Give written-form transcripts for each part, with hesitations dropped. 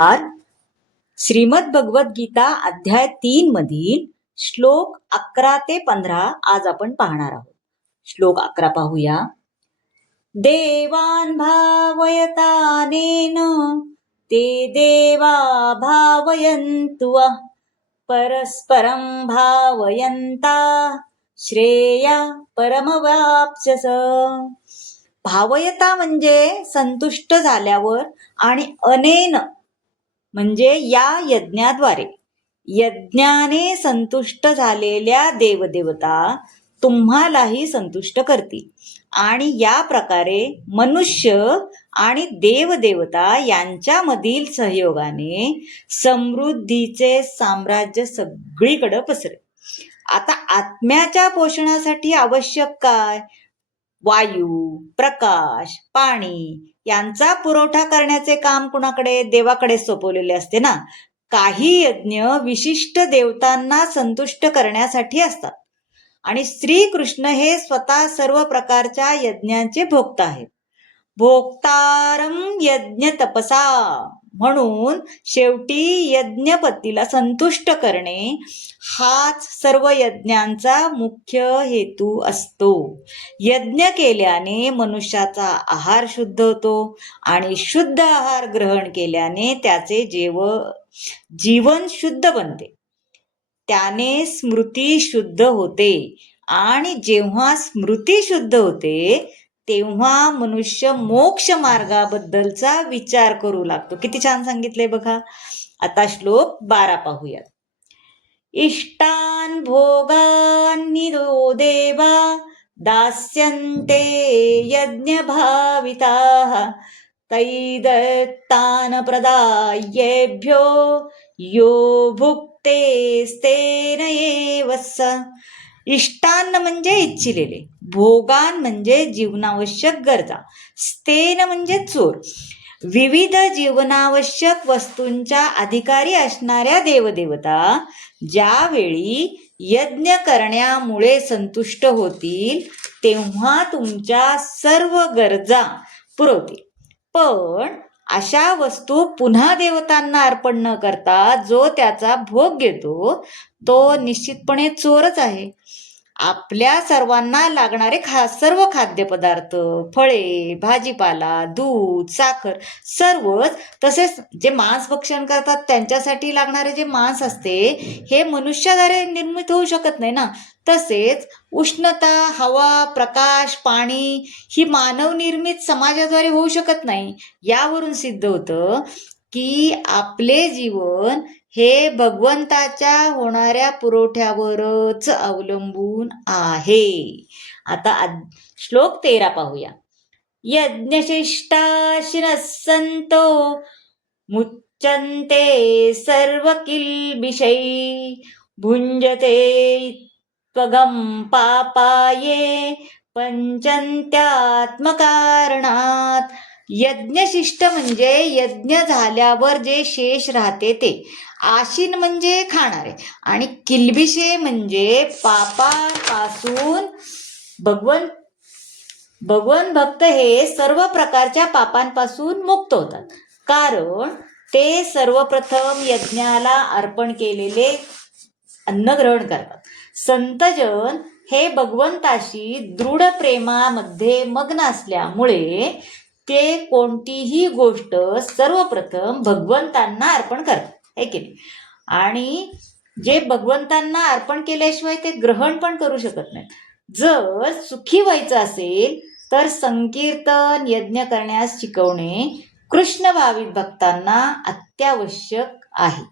आज श्रीमद भगवत गीता अध्याय 3 मधील श्लोक 11 ते 15 आज आपण पाहणार आहोत. श्लोक 11 पाहूया. देवान् भावयतानेन ते देवा भावयन्तु वः परस्परं भावयन्ता श्रेया परमवाप्स्यस. भावयता म्हणजे संतुष्ट झाल्यावर आणि अनेन म्हणजे या यज्ञाद्वारे यज्ञाने संतुष्ट झालेल्या देवदेवता तुम्हालाही संतुष्ट करतील आणि या प्रकारे मनुष्य आणि देवदेवता यांच्यामधील सहयोगाने समृद्धीचे साम्राज्य सगळीकडे पसरेल. आता आत्म्याच्या पोषणासाठी आवश्यक काय? वायू, प्रकाश, पाणी यांचा पुरवठा करण्याचे काम कुणाकडे? देवाकडे सोपवलेले असते ना. काही यज्ञ विशिष्ट देवतांना संतुष्ट करण्यासाठी असतात आणि श्रीकृष्ण हे स्वतः सर्व प्रकारच्या यज्ञांचे भोक्ता आहेत. भोक्तारम यज्ञ तपसा, म्हणून शेवटी यज्ञपतीला संतुष्ट करणे हाच सर्व यज्ञांचा मुख्य हेतू असतो. यज्ञ केल्याने मनुष्याचा आहार शुद्ध होतो आणि शुद्ध आहार ग्रहण केल्याने त्याचे जीवन शुद्ध बनते. त्याने स्मृती शुद्ध होते आणि जेव्हा स्मृती शुद्ध होते तेव्हा मनुष्य मोक्ष मार्गाबद्दलचा विचार करू लागतो. किती छान सांगितले बघा. आता श्लोक 12 पाहूयात. इष्टान भोगान निरो देवा दास्यन्ते यज्ञ भाविताः तैदत्तान प्रदायेभ्यो यो भुक्तेस्तेन एव स. इष्टान्न म्हणजे इच्छिलेले, भोगान म्हणजे जीवनावश्यक गरजा, स्तेन म्हणजे चोर. विविध जीवनावश्यक वस्तूंच्या अधिकारी असणाऱ्या देवदेवता ज्यावेळी यज्ञ करण्यामुळे संतुष्ट होतील तेव्हा तुमच्या सर्व गरजा पुरवतील. पण अशा वस्तू पुन्हा देवतांना अर्पण न करता जो त्याचा भोग घेतो तो निश्चितपणे चोरच आहे. आपल्या सर्वांना लागणारे सर्व खाद्यपदार्थ, फळे, भाजीपाला, दूध, साखर सर्वच, तसेच जे मांस भक्षण करतात त्यांच्यासाठी लागणारे जे मांस असते हे मनुष्याद्वारे निर्मित होऊ शकत नाही ना. तसेच उष्णता, हवा, प्रकाश, पाणी ही मानव निर्मित समाजाद्वारे होऊ शकत नाही. यावरून सिद्ध होतं की आपले जीवन हे भगवंताच्या होणाऱ्या पुरवठ्यावरच अवलंबून आहे. आता श्लोक 13 पाहूया. यज्ञशिष्टाशिनः सन्तो मुच्यन्ते सर्व किल्बिषै भुञ्जते त्वगं पापाये पंचन्त्यात्मकारणात. यज्ञशिष्ट म्हणजे यज्ञ झाल्यावर जे शेष राहते ते. आशीन म्हणजे खाणारे आणि किल्बिषे म्हणजे पापापासून भगवन भक्त हे सर्व प्रकारच्या पापांपासून मुक्त होतात, कारण ते सर्वप्रथम यज्ञाला अर्पण केलेले अन्न ग्रहण करतात. संतजन हे भगवंताशी दृढ प्रेमामध्ये मग्न असल्यामुळे ते कोणतीही गोष्ट सर्वप्रथम भगवंतांना अर्पण करतात, है की नाही. आणि जे भगवंतांना अर्पण केल्याशिवाय ते ग्रहण पण करू शकत नाहीत. जर सुखी व्हायचं असेल तर संकीर्तन यज्ञ करण्यास शिकवणे कृष्ण भाविक भक्तांना अत्यावश्यक आहे.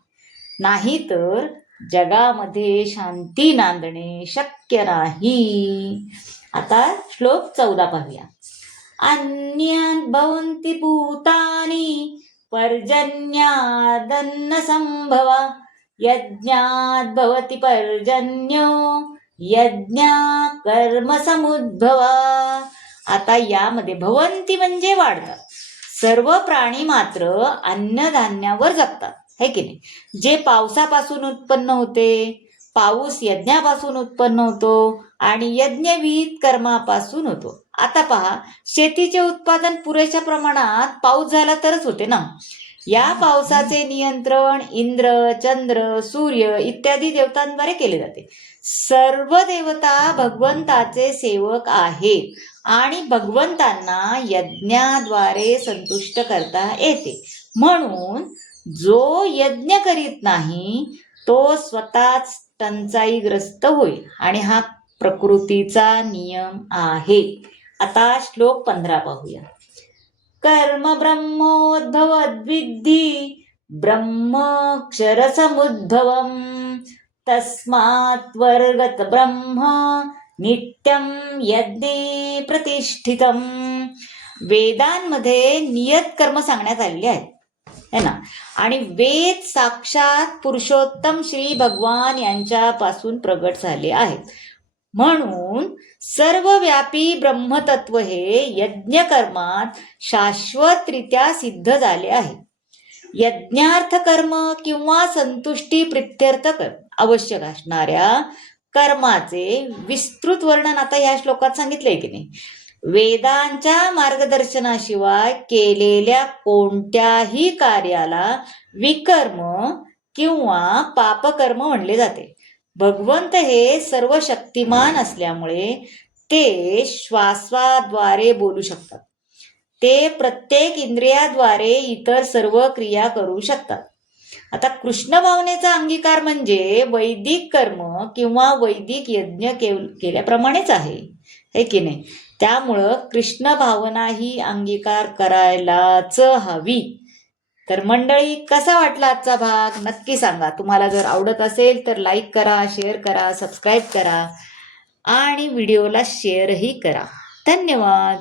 नाहीतर जगामध्ये शांती नांदणे शक्य नाही. आता श्लोक 14 पाहूया. अन्यान् भवन्ति भूतानि पर्जन्यादन्न संभव यज्ञात् भवति पर्जन्यो यज्ञा कर्म समुद्भव. आता यामध्ये भवंती म्हणजे वाढतात. सर्व प्राणी मात्र अन्नधान्यावर जगतात, है की नाही. जे पावसापासून उत्पन्न होते, पाऊस यज्ञापासून उत्पन्न होतो आणि यज्ञविध कर्मापासून होतो. आता पहा, शेतीचे उत्पादन पुरेशा प्रमाणात पाऊस झाला तरच होते ना. या पावसाचे नियंत्रण इंद्र, चंद्र, सूर्य इत्यादी देवतांद्वारे केले जाते. सर्व देवता भगवंताचे सेवक आहेत आणि भगवंतांना यज्ञाद्वारे संतुष्ट करता येते. म्हणून जो यज्ञ करीत नाही तो स्वतःच टंचाईग्रस्त होईल आणि हा प्रकृतीचा नियम आहे. आता श्लोक 15 पाहूया. कर्म ब्रह्मोद्भवद्विद्धि ब्रह्मक्षरसमुद्भवम् तस्मात् वर्गत ब्रह्म नित्यं यज्ञे प्रतिष्ठितम. वेदांमध्ये नियत कर्म सांगण्यात आलेले आहेत है ना, आणि वेद साक्षात पुरुषोत्तम श्री भगवान यांच्यापासून प्रगट झाले आहेत. म्हणून सर्वव्यापी ब्रह्मतत्व हे यज्ञकर्मात शाश्वतरित्या सिद्ध झाले आहे. यज्ञार्थ कर्म किंवा संतुष्टी प्रित्यर्थ कर्म आवश्यक असणाऱ्या कर्माचे विस्तृत वर्णन आता या श्लोकात सांगितलंय की नाही. वेदांच्या मार्गदर्शनाशिवाय केलेल्या कोणत्याही कार्याला विकर्म किंवा पापकर्म म्हणले जाते. भगवंत हे सर्व शक्तिमान असल्यामुळे ते श्वासाद्वारे बोलू शकतात. ते प्रत्येक इंद्रियाद्वारे इतर सर्व क्रिया करू शकतात. आता कृष्ण भावनेचा अंगीकार म्हणजे वैदिक कर्म किंवा वैदिक यज्ञ केल्याप्रमाणेच आहे की नाही. त्यामुळं कृष्ण भावना ही अंगीकार करायलाच हवी. तर मंडळी, कसा वाटला आजचा भाग नक्की सांगा. तुम्हाला जर आवडत असेल तर लाईक करा, शेअर करा, सबस्क्राईब करा आणि व्हिडिओला शेअरही करा. धन्यवाद.